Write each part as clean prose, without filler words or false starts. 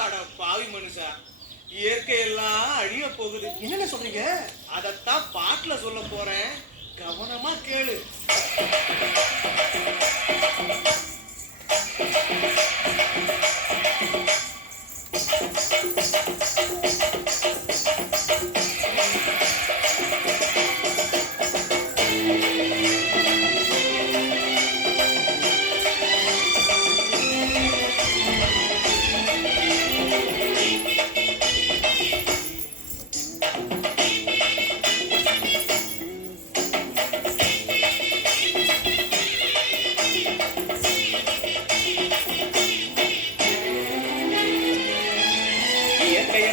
அட பாவி மனுஷா, இயற்கையெல்லாம் அழிய போகுது. என்னென்ன சொல்றீங்க? அதத்தான் பாட்டுல சொல்ல போறேன், கவனமா கேளு.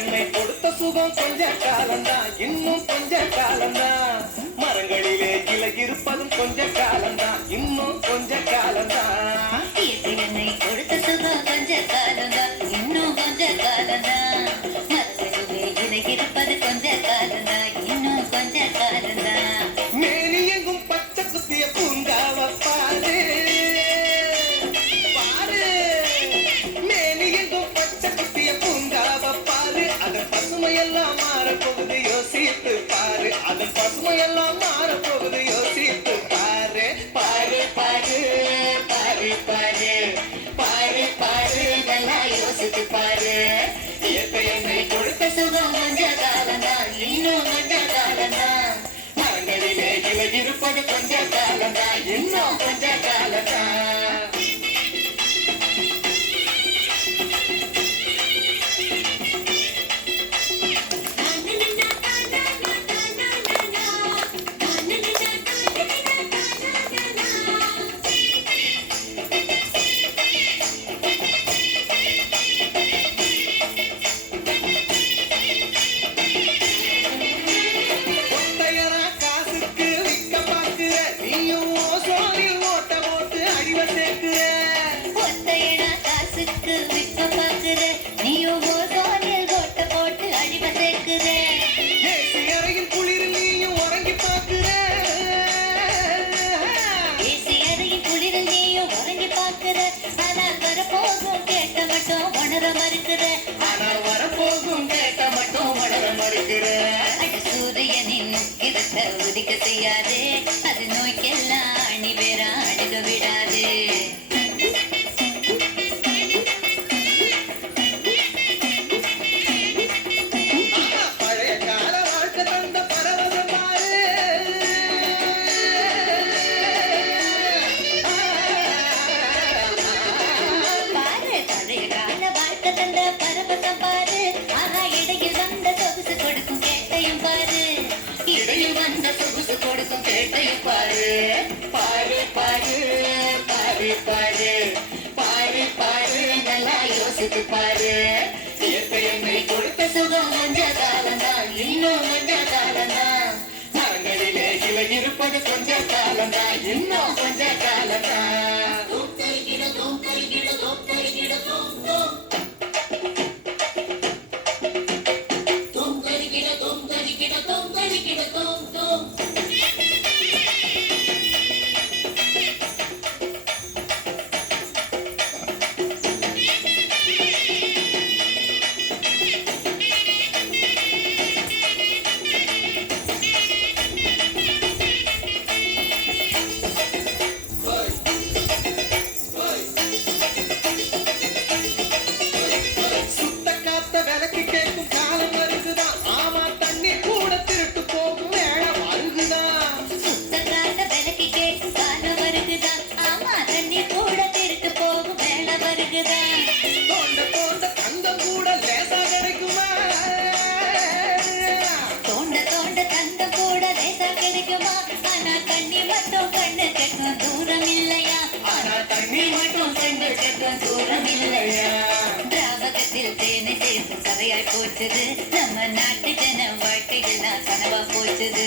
என்னை கொடுத்த சுகம் கொஞ்ச காலம்தான், இன்னும் கொஞ்ச காலம்தான். மரங்களிலே இலை இருப்பதும் கொஞ்ச காலம்தான், இன்னும் கொஞ்ச காலம்தான். என்னை கொடுத்த சுகம் கொஞ்ச காலம்தான், இன்னும் கொஞ்ச காலம்தான். மரங்களிலே இலை இருப்பது கொஞ்ச காலம்தான், இன்னும் கொஞ்ச காலம்தான். மேனி எங்கும் பச்சை குத்திய பூங்காவ பாரு பாரு, மேனி எங்கும் பச்சை குத்திய பூங்காவ பாரு. அதன் பசுமையெல்லாம் மாறப்போகுது, யோசித்து பாரு. அதன் பசுமையெல்லாம் மாறப்போகுது, யோசித்து பாரு. பாரு பாரு பாரு பாரு பாரு பாரு, நல்லா யோசித்து பாரு. இயற்கை என்னை கொடுத்த சுகம் கொஞ்ச காலம்தான், இன்னும் கொஞ்ச காலம்தான். மரங்களிலே இலை இருப்பது கொஞ்ச காலம்தான், இன்னும் கொஞ்ச காலம்தான். ஒத்தையரா காசுக்கு விற்க பார்க்கிற, நீயும் ஓசோனில் ஓட்ட போட்டு அடிவ சேர்க்கிற. ஒத்தையடா காசுக்கு விற்க பார்க்கிற, நீயும் ஓசோனில் ஓட்ட போட்டு அழிவ சேர்க்கிற. ஏசி அறையில் குளிரில் நீயும் உறங்கி பார்க்கிற. ஏசி அறையில் குளிரில் நீயும் உறங்கி பார்க்கிற. ஆனால் வரப்போகும் கேட்க மட்டும் உணர மறுக்கிற. ஆனால் வரப்போகும் கேட்க மட்டும் உணர மறுக்கிற. அடி சூரியனின் முக்கிரத்தை உதிக்க செய்யாது, அது நோய்க்கெல்லாம் அணி பேர அழுக விடாது. ஆஹா, பழைய கால வாழ்க்கை தந்த பரவசம் பாரு. பாரு, பழைய கால வாழ்க்கை தந்த பரவசம் பாரு. ஆனா இடையில் வந்த சொகுசு கொடுக்கும் கேட்டையும் பாரு. இடையில் வந்த சொகுசு கொடுக்கும் கேட்டையும் பாரு. பாரு பாரு பாரு பாரு பாரு பாரு, நல்லா யோசித்து பாரு. இயற்கை என்னை கொடுத்த சுகம் கொஞ்ச காலம்தான், இன்னும் கொஞ்ச காலம்தான். மரங்களிலே இலை இருப்பது கொஞ்ச காலம்தான், இன்னும் கொஞ்ச காலம்தான். சுத்த காத்த விலைக்கு கேட்கும் காலம் வருதுதான். ஆமா, தண்ணி கூட திருட்டு போகும் வேலை வருகுதான். சுத்த கால விலைக்கு கேட்கும் காலம் வருகுதான். ஆமா, தண்ணி கூட திருட்டு போகும் வேலை வருகுதான். தோண்ட தோண்ட தங்கம் கூட லேசா கிடைக்குமா? தோண்ட தோண்ட தங்கம் கூட லேசா கிடைக்குமா? ஆனா தண்ணி மட்டும் கண்ணு கெட்டும் தூரம் இல்லையா? ஆனா தண்ணி மட்டும் சென்று கேட்கும் தூரம் இல்லையா? திராவகத்தில் தேனை சேர்த்து கதையாய் போச்சுது. நம்ம நாட்டு ஜன வாழ்க்கையெல்லாம் கனவா போச்சுது.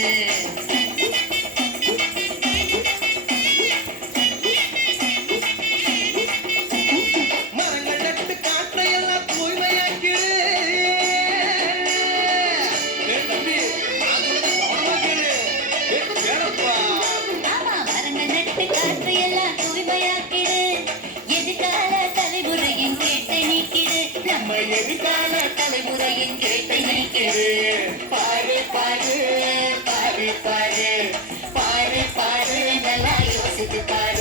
மரங்கள் நட்டு காற்றையெல்லாம் தூய்மையாக்கிடு. ஏய் தம்பி, நான் சொல்றது கவனமா கேளு. கேளப்பா. ஆமா, மரங்கள் நட்டு காற்று எல்லாம் தூய்மையாக்கிடு. எதிர்கால தலைமுறையின் கேட்டை நீக்கிடு. நம்ம நம்ம எதிர்கால தலைமுறையின் கேட்டை நீக்கிது பாரு பாரு பாரு பாரு பாரு பாரு நல்லா யோசித்து பாரு